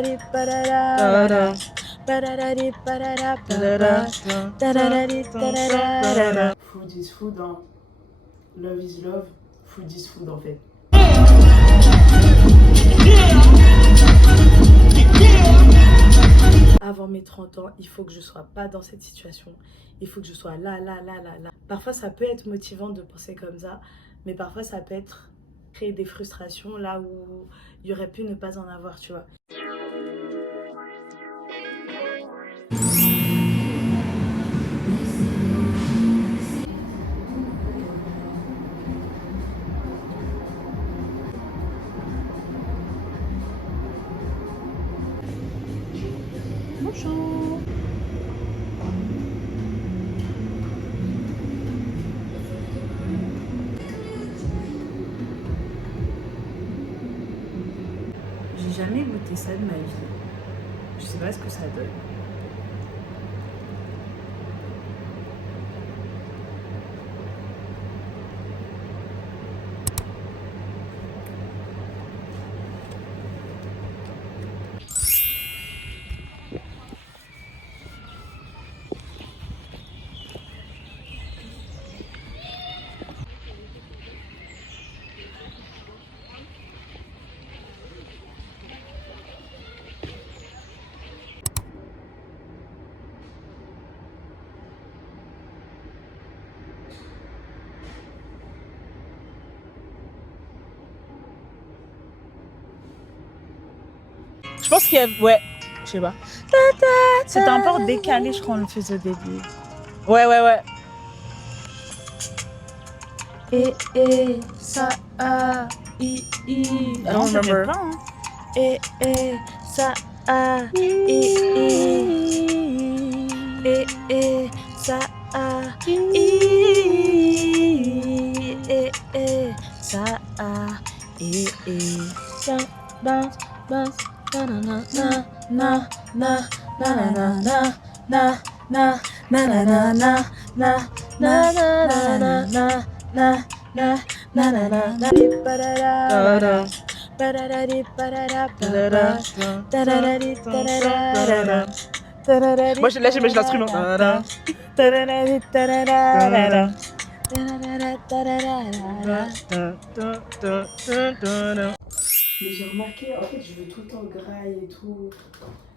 Food is food, hein. Love is love. Food is food, en fait. Avant mes 30 ans, il faut que je sois pas dans cette situation. Il faut que je sois là. Parfois, ça peut être motivant de penser comme ça, mais parfois, ça peut être créer des frustrations là où il y aurait pu ne pas en avoir, tu vois. Bonjour. J'ai jamais goûté ça de ma vie. Je sais pas ce que ça donne. Je pense qu'il y a... Ouais, je sais pas. C'était un peu décalé, je crois, on le faisait au début. Ouais. Ça a, I. I don't remember. Pas, hein. Ça a, I. Ça a, I. Ça a, I. Bounce, bounce, na na na na na na na na na na na na na na na na Moi, là, j'imagine l'instrument. Mais j'ai remarqué, en fait, je veux tout le temps graille et tout.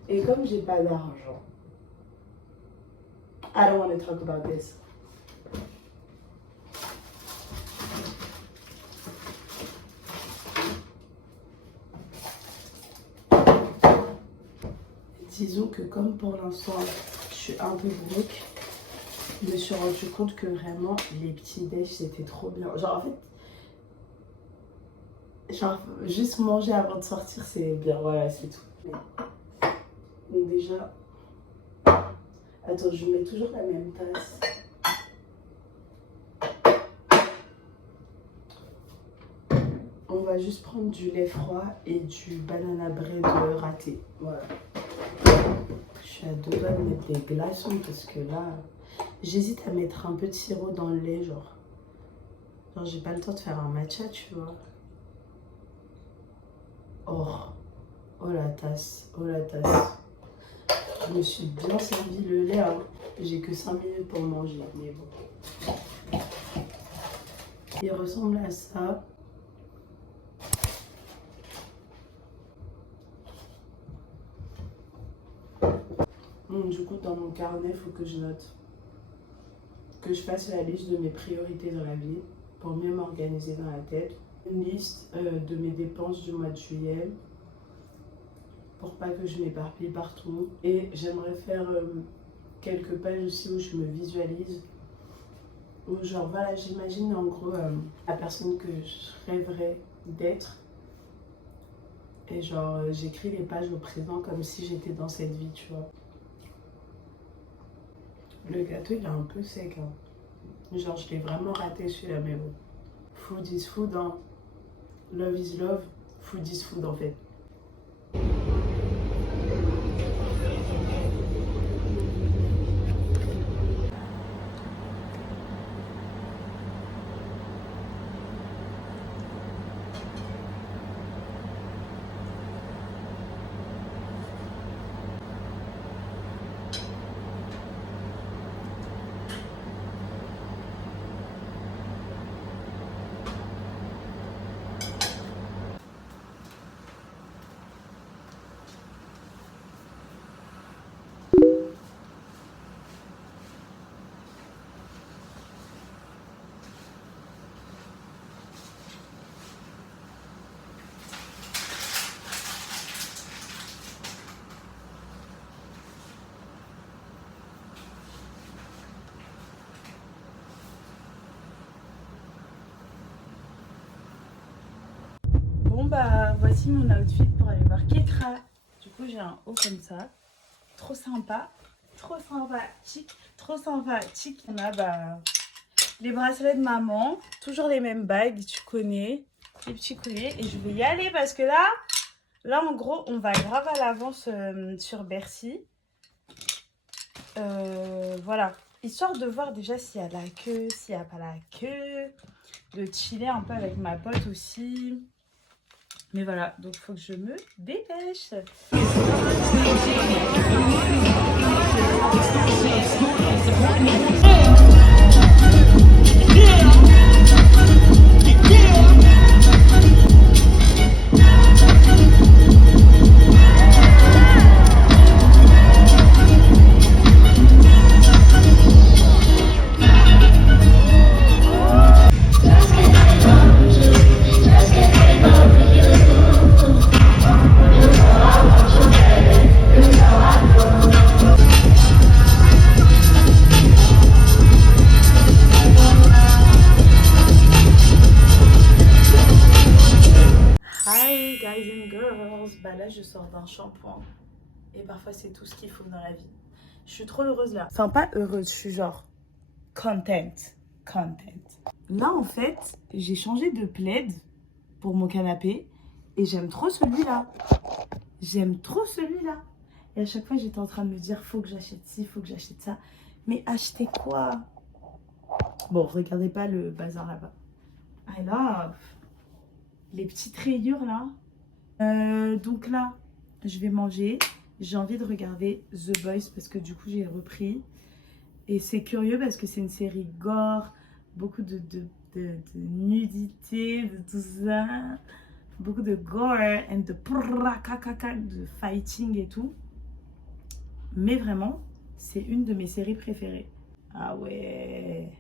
Et comme j'ai pas d'argent, I don't want to talk about this. Disons que comme pour l'instant, je suis un peu broke, je me suis rendu compte que vraiment, les petits déj, c'était trop bien. Genre, en fait, genre, juste manger avant de sortir, c'est bien, voilà, c'est tout. Donc déjà, attends, je mets toujours la même tasse. On va juste prendre du lait froid et du banana bread râté. Voilà. Je suis à deux doigts de mettre des glaçons parce que là, j'hésite à mettre un peu de sirop dans le lait, genre. Genre, j'ai pas le temps de faire un matcha, tu vois. Oh la tasse, oh la tasse. Je me suis bien servi le lait, hein. J'ai que 5 minutes pour manger, mais bon. Il ressemble à ça. Du coup, dans mon carnet, il faut que je note. Que je fasse la liste de mes priorités dans la vie pour mieux m'organiser dans la tête. Une liste de mes dépenses du mois de juillet pour pas que je m'éparpille partout. Et j'aimerais faire quelques pages aussi où je me visualise. Où genre voilà, j'imagine en gros la personne que je rêverais d'être. Et genre j'écris les pages au présent comme si j'étais dans cette vie, tu vois. Le gâteau il est un peu sec, hein. Genre je l'ai vraiment raté celui-là, mais bon. Food is food, hein. Love is love. Food is food en fait. bah voici mon outfit pour aller voir Ketra. Du coup j'ai un haut comme ça, trop sympa, trop sympathique, trop sympathique. On a bah les bracelets de maman, toujours les mêmes bagues, tu connais, les petits colliers. Et je vais y aller parce que là en gros on va grave à l'avance sur Bercy. Voilà, histoire de voir déjà s'il y a la queue, s'il n'y a pas la queue, de chiller un peu avec ma pote aussi. Mais voilà, donc il faut que je me dépêche. Hi guys and girls, bah là je sors d'un shampoing et parfois c'est tout ce qu'il faut dans la vie. Je suis trop heureuse là. Enfin pas heureuse, je suis genre content. Là en fait j'ai changé de plaid pour mon canapé et j'aime trop celui-là. J'aime trop celui-là. Et à chaque fois j'étais en train de me dire faut que j'achète ci, faut que j'achète ça. Mais acheter quoi? Bon regardez pas le bazar là-bas. I love les petites rayures là. Donc là, je vais manger. J'ai envie de regarder The Boys parce que du coup, j'ai repris. Et c'est curieux parce que c'est une série gore, beaucoup de nudité, de tout ça. Beaucoup de gore and de fighting et tout. Mais vraiment, c'est une de mes séries préférées. Ah ouais.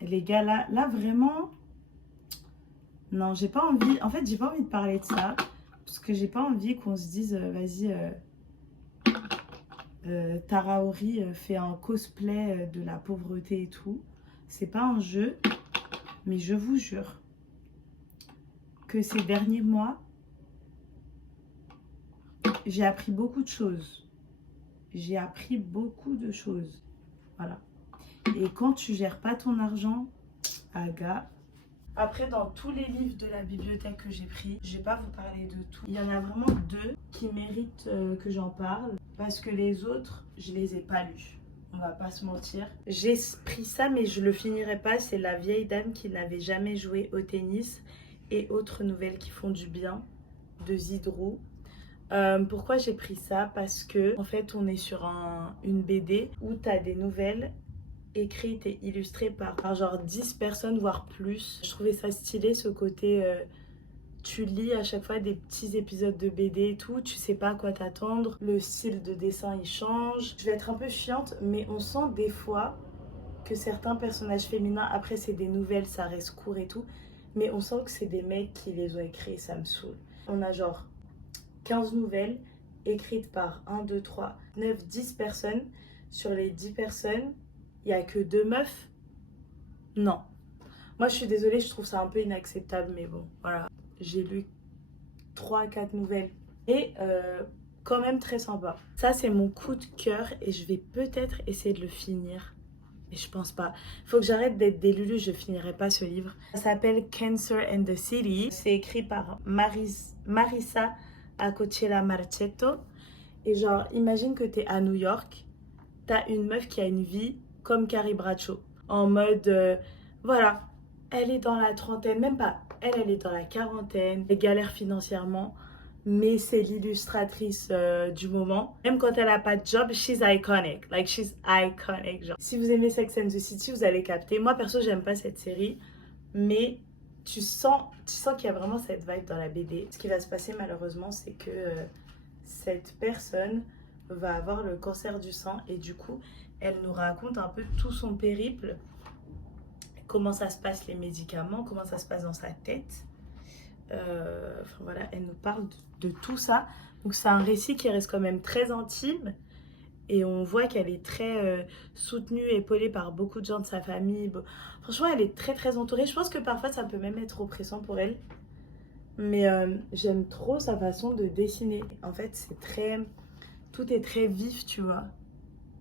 Les gars, là vraiment... Non, j'ai pas envie. En fait, j'ai pas envie de parler de ça. Parce que j'ai pas envie qu'on se dise, vas-y, Tara Ori fait un cosplay de la pauvreté et tout. C'est pas un jeu. Mais je vous jure que ces derniers mois, j'ai appris beaucoup de choses. J'ai appris beaucoup de choses. Voilà. Et quand tu gères pas ton argent, aga. Après, dans tous les livres de la bibliothèque que j'ai pris, je vais pas vous parler de tout. Il y en a vraiment 2 qui méritent que j'en parle. Parce que les autres, je les ai pas lus. On va pas se mentir. J'ai pris ça, mais je le finirai pas. C'est La vieille dame qui n'avait jamais joué au tennis. Et autres nouvelles qui font du bien, de Zidrou. Pourquoi j'ai pris ça? Parce que, en fait, on est sur une BD où tu as des nouvelles écrite et illustrée par genre 10 personnes, voire plus. Je trouvais ça stylé, ce côté... tu lis à chaque fois des petits épisodes de BD et tout, tu sais pas à quoi t'attendre. Le style de dessin, il change. Je vais être un peu chiante, mais on sent des fois que certains personnages féminins, après c'est des nouvelles, ça reste court et tout, mais on sent que c'est des mecs qui les ont écrits, ça me saoule. On a genre 15 nouvelles écrites par 1, 2, 3, 9, 10 personnes. Sur les 10 personnes, il n'y a que 2 meufs. Non. Moi, je suis désolée, je trouve ça un peu inacceptable, mais bon, voilà. J'ai lu 3-4 nouvelles et quand même très sympa. Ça, c'est mon coup de cœur et je vais peut-être essayer de le finir. Mais je pense pas. Faut que j'arrête d'être des Lulu, je finirai pas ce livre. Ça s'appelle Cancer and the City. C'est écrit par Marisa Acochela Marchetto. Et genre, imagine que t'es à New York. T'as une meuf qui a une vie comme Carrie Bradshaw. En mode, voilà, elle est dans la trentaine, même pas. Elle est dans la quarantaine. Elle galère financièrement. Mais c'est l'illustratrice du moment. Même quand elle a pas de job, she's iconic. Like, she's iconic. Genre. Si vous aimez Sex and the City, vous allez capter. Moi, perso, j'aime pas cette série. Mais tu sens qu'il y a vraiment cette vibe dans la BD. Ce qui va se passer, malheureusement, c'est que cette personne va avoir le cancer du sein. Et du coup, elle nous raconte un peu tout son périple. Comment ça se passe, les médicaments. Comment ça se passe dans sa tête. Enfin voilà, elle nous parle de tout ça. Donc c'est un récit qui reste quand même très intime et on voit qu'elle est très soutenue, épaulée par beaucoup de gens de sa famille. Bon, franchement, elle est très très entourée. Je pense que parfois ça peut même être oppressant pour elle Mais j'aime trop sa façon de dessiner. En fait, tout est très vif, tu vois.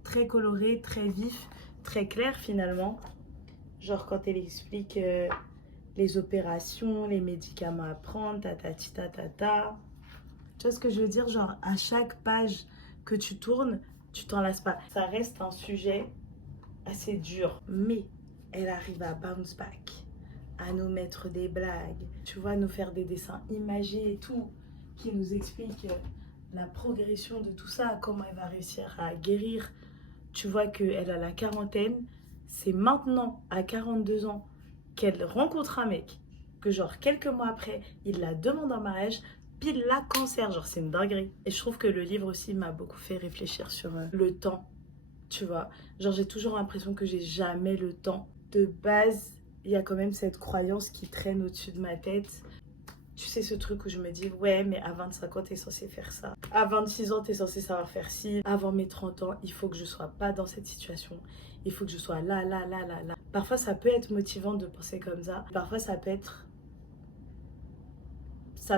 Très coloré, très vif, très clair finalement. Genre quand elle explique les opérations, les médicaments à prendre, tatati tatata. Tu vois ce que je veux dire? Genre à chaque page que tu tournes, tu t'en lasses pas. Ça reste un sujet assez dur. Mais elle arrive à bounce back, à nous mettre des blagues, tu vois, nous faire des dessins imagés et tout, qui nous explique la progression de tout ça, comment elle va réussir à guérir. Tu vois qu'elle a la quarantaine, c'est maintenant, à 42 ans, qu'elle rencontre un mec, que genre quelques mois après, il la demande en mariage, pile la cancer, genre c'est une dinguerie. Et je trouve que le livre aussi m'a beaucoup fait réfléchir sur le temps, tu vois. Genre j'ai toujours l'impression que j'ai jamais le temps. De base, il y a quand même cette croyance qui traîne au-dessus de ma tête. Tu sais, ce truc où je me dis, ouais, mais à 25 ans, t'es censé faire ça. À 26 ans, t'es censé savoir faire ci. Avant mes 30 ans, il faut que je sois pas dans cette situation. Il faut que je sois là, là, là, là, là. Parfois, ça peut être motivant de penser comme ça. Parfois, ça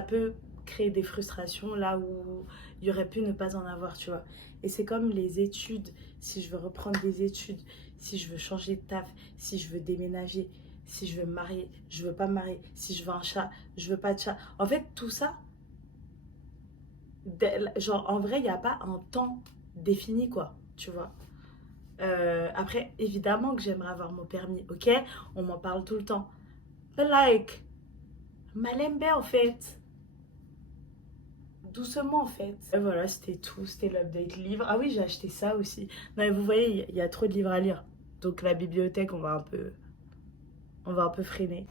peut créer des frustrations là où il y aurait pu ne pas en avoir, tu vois. Et c'est comme les études. Si je veux reprendre des études, si je veux changer de taf, si je veux déménager, si je veux me marier, je veux pas me marier, si je veux un chat, je veux pas de chat. En fait, tout ça, genre en vrai, il n'y a pas un temps défini, quoi, tu vois. Après, évidemment que j'aimerais avoir mon permis, ok? On m'en parle tout le temps. But like, malembe en fait. Doucement en fait. Et voilà, c'était tout. C'était l'update livre. Ah oui, j'ai acheté ça aussi. Non, mais vous voyez, il y a trop de livres à lire. Donc la bibliothèque, on va un peu freiner.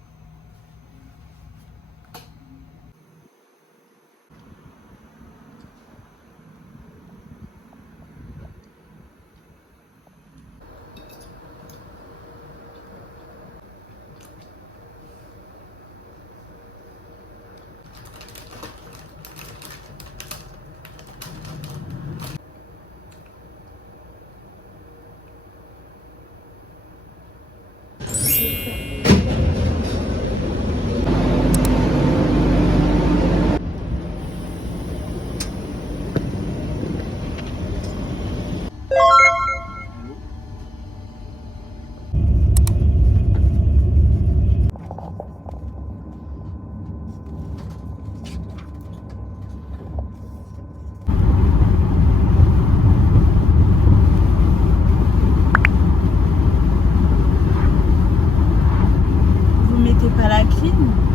Vous mettez pas la clim?